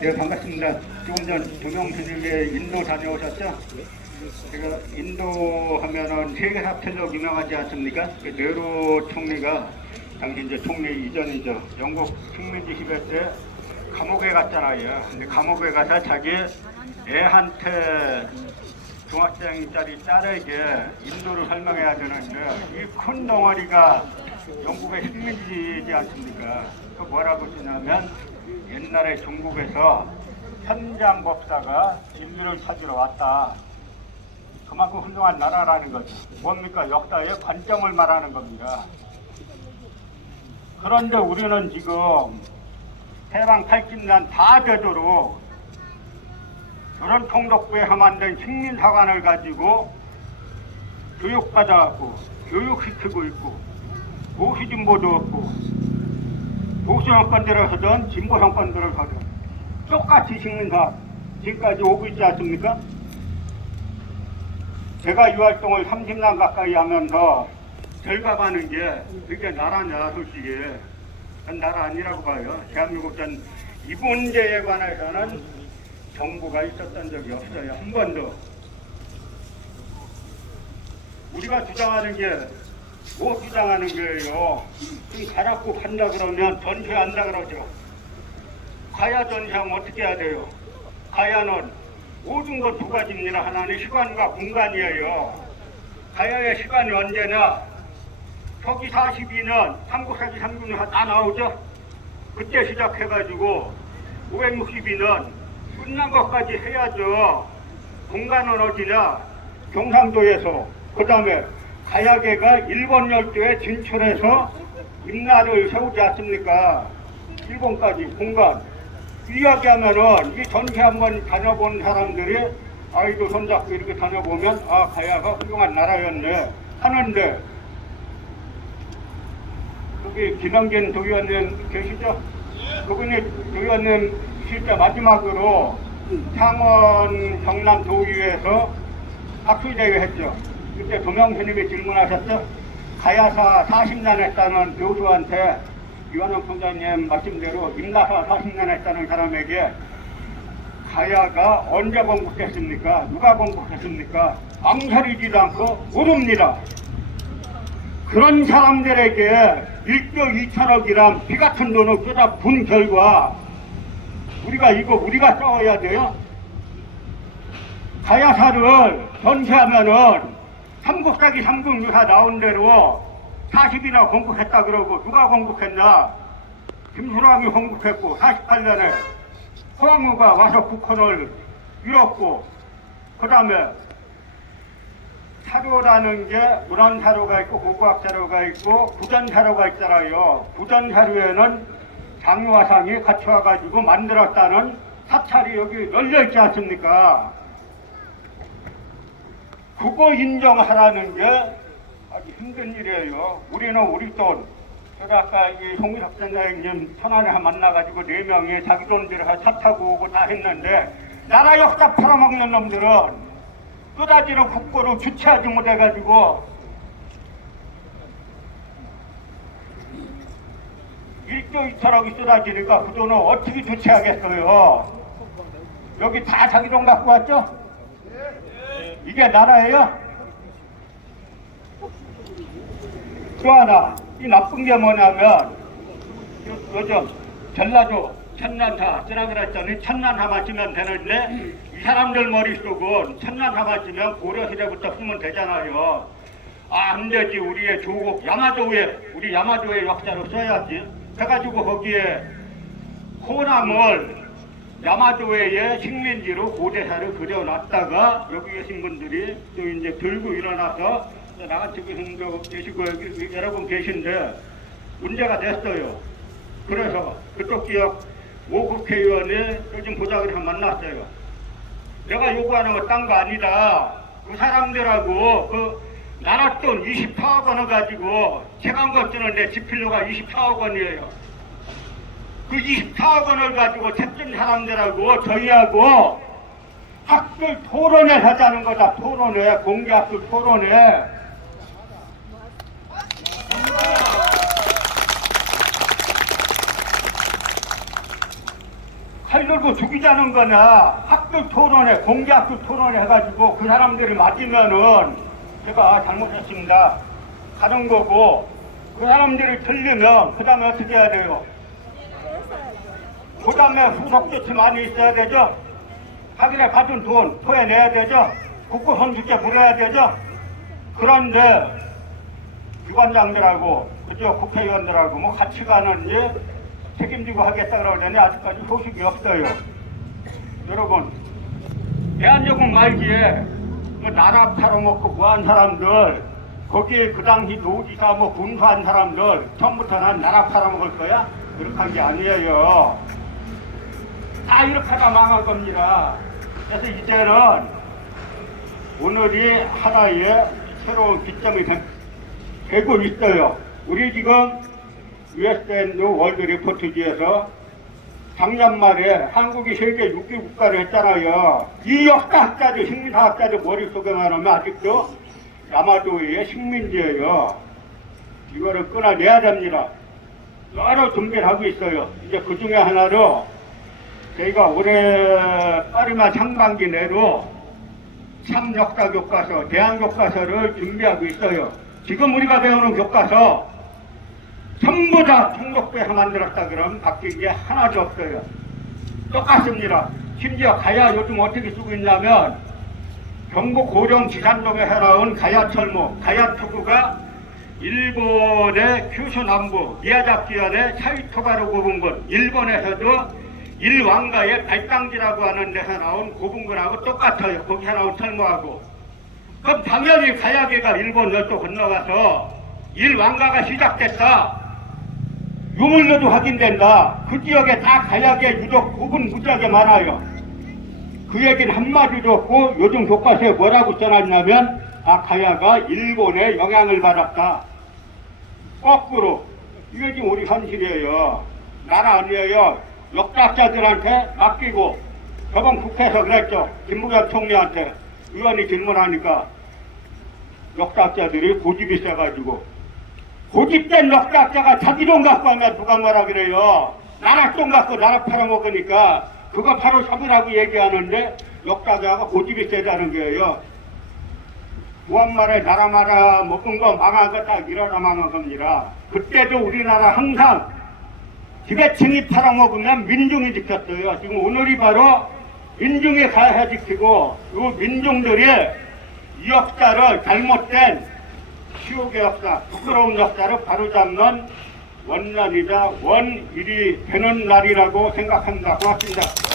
네, 반갑습니다. 조금 전 조명수님의 인도 다녀오셨죠? 제가 인도 하면은 세계 사편으로 유명하지 않습니까? 그 네로 총리가 당시 이제 총리 이전이죠. 영국 식민지 시대 때 감옥에 갔잖아요. 근데 감옥에 가서 자기 애한테 중학생짜리 딸에게 인도를 설명해야 되는데 이 큰 덩어리가 영국의 식민지이지 않습니까? 그 뭐라고 쓰냐면 옛날에 중국에서 현장 법사가 인류를 찾으러 왔다. 그만큼 훌륭한 나라라는 거죠. 뭡니까? 역사의 관점을 말하는 겁니다. 그런데 우리는 지금 해방 80년 다 되도록 저런 총독부에 함한된 식민사관을 가지고 교육받아갖고 교육시키고 있고 보수진보도 없고 보수 정권들을 하든 진보 정권들을 하든 똑같이 식민사 지금까지 오고 있지 않습니까? 제가 이 활동을 30년 가까이 하면서 절감하는 게 그게 나라냐 솔직히 나라 아니라고 봐요. 대한민국 전 이 문제에 관해서는 정부가 있었던 적이 없어요. 한 번도. 우리가 주장하는 게 뭐 주장하는 거예요? 지금 가락고 간다 그러면 전시한다 그러죠. 가야 전시하면 어떻게 해야 돼요? 가야는 모든 것 두 가지입니다. 하나는 시간과 공간이에요. 가야의 시간이 언제나 서기 42년, 삼국사기 3국에서 다 나오죠? 그때 시작해가지고 562년 끝난 것까지 해야죠. 공간은 어디냐? 경상도에서 그 다음에 가야계가 일본 열도에 진출해서 임나를 세우지 않습니까? 일본까지 공간. 이야기하면은 이 전시 한번 다녀본 사람들이 아이도 손잡고 이렇게 다녀보면 아 가야가 훌륭한 나라였네 하는데 여기 김영진 도의원님 계시죠? 그분이 도의원님 실제 마지막으로 창원 경남 도의회에서 학술대회 했죠. 그때 도명스님이 질문하셨죠. 가야사 40년 했다는 교수한테 유한영 총장님 말씀대로 임나사 40년 했다는 사람에게 가야가 언제 건국했습니까? 누가 건국했습니까? 망설이지도 않고 모릅니다. 그런 사람들에게 1조 2천억이란 피 같은 돈을 쏟아 분 결과 우리가 이거 우리가 싸워야 돼요. 가야사를 전시하면은 삼국사기 삼국유사 나온 대로 40이나 건국했다 그러고 누가 건국했나? 김수랑이 건국했고 48년에 호황우가 와서 국헌을 이뤘고 그 다음에 사료라는 게 문헌사료가 있고 고고학 사료가 있고 구전사료가 있잖아요. 구전사료에는 장유화상이 같이 와가지고 만들었다는 사찰이 여기 열려 있지 않습니까? 그거 인정하라는 게 아주 힘든 일이에요. 우리는 우리 돈, 제가 아까 이 선생님 천안에 만나가지고 네 명이 자기 돈들을 차 타고 오고 다 했는데 나라 역사 팔아먹는 놈들은 쏟아지는 국고를 주체하지 못해가지고 1조 2천억이 쏟아지니까 그 돈을 어떻게 주체하겠어요? 여기 다 자기 돈 갖고 왔죠? 이게 나라예요? 또 하나, 이 나쁜 게 뭐냐면, 요- 요즘 전라도 천난사 쓰라 그랬더니 천난사 맞으면 되는데, 이 사람들 머릿속은 천난사 맞으면 고려시대부터 쓰면 되잖아요. 아, 안 되지. 우리의 조국, 야마도의, 우리 야마도의 역사로 써야지. 해가지고 거기에 호남을 야마도의 식민지로 고대사를 그려놨다가 여기 계신 분들이 또 이제 들고 일어나서 나간 측에 분도 계시고 여기 여러분 계신데 문제가 됐어요. 그래서 그쪽 지역 오 국회의원이 요즘 보자기를 만났어요. 내가 요구하는 거 딴 거 아니다. 그 사람들하고 그 나라 돈 24억 원을 가지고 체감금 쓰는데 지필료가 24억 원이에요. 그 24억 원을 가지고 택진 사람들하고 저희하고 학술 토론회 하자는 거다. 토론회, 공개 학술 토론회. 칼 들고 죽이자는 거냐 학교 토론회 공개학교 토론회 해가지고 그 사람들이 맞으면은 제가 잘못했습니다 가는 거고 그 사람들이 틀리면 그 다음에 어떻게 해야 돼요 그 다음에 후속 조치 많이 있어야 되죠 하길에 받은 돈 토해내야 되죠 국고 선수께 물어야 되죠 그런데 유관장들하고 그죠 국회의원들하고 뭐 같이 가는지 책임지고 하겠다 그러더니 아직까지 소식이 없어요. 여러분 대한민국 말기에 그 나라 팔아먹고 뭐한 사람들 거기에 그 당시 노지사 뭐 군수한 사람들 처음부터 난 나라 팔아먹을 거야? 그렇게 한 게 아니에요. 다 이렇게 하다 망할 겁니다. 그래서 이제는 오늘이 하나의 새로운 기점이 된- 되고 있어요. 우리 지금 USN 월드 리포트지에서 작년 말에 한국이 세계 6위 국가를 했잖아요. 이 역사학자들, 식민사학자들 머릿속에만 하면 아직도 야마도의 식민지예요. 이거를 끊어내야 됩니다. 여러 준비를 하고 있어요. 이제 그 중에 하나로 저희가 올해 빠르면 상반기 내로 참역사 교과서, 대한 교과서를 준비하고 있어요. 지금 우리가 배우는 교과서 전부 다 통독부에서 만들었다 그러면 바뀐 게 하나도 없어요. 똑같습니다. 심지어 가야 요즘 어떻게 쓰고 있냐면 경북 고령 지산동에 해나온 가야철모, 가야투구가 일본의 큐슈 남부 미야자키현의 차이토가루 고분군, 일본에서도 일왕가의 발당지라고 하는 데서 나온 고분군하고 똑같아요. 거기 해나온 철모하고. 그럼 당연히 가야계가 일본 열도 건너가서 일왕가가 시작됐다. 유물로도 확인된다. 그 지역에 다 가야계 유적 부분 무지하게 많아요. 그 얘기는 한마디도 없고 요즘 교과서에 뭐라고 써놨냐면 아 가야가 일본의 영향을 받았다. 거꾸로 이게 지금 우리 현실이에요. 나라 아니에요. 역사학자들한테 맡기고 저번 국회에서 그랬죠. 김무겸 총리한테 의원이 질문하니까 역사학자들이 고집이 세가지고 고집된 역사학자가 자기 돈 갖고 하면 누가 뭐라 그래요. 나라 돈 갖고 나라 팔아먹으니까 그거 바로 섭이라고 얘기하는데 역사가가 고집이 세다는 거예요. 무한말에 나라 말아 먹은 거 망한 거딱 일어나 망한 겁니다. 그때도 우리나라 항상 지배층이 팔아먹으면 민중이 지켰어요. 지금 오늘이 바로 민중이 가야 지키고 이 민중들이 이 역사를 잘못된 치욕의 역사, 부끄러운 역사를 바로잡는 원날이자 원일이 되는 날이라고 생각합니다. 고맙습니다.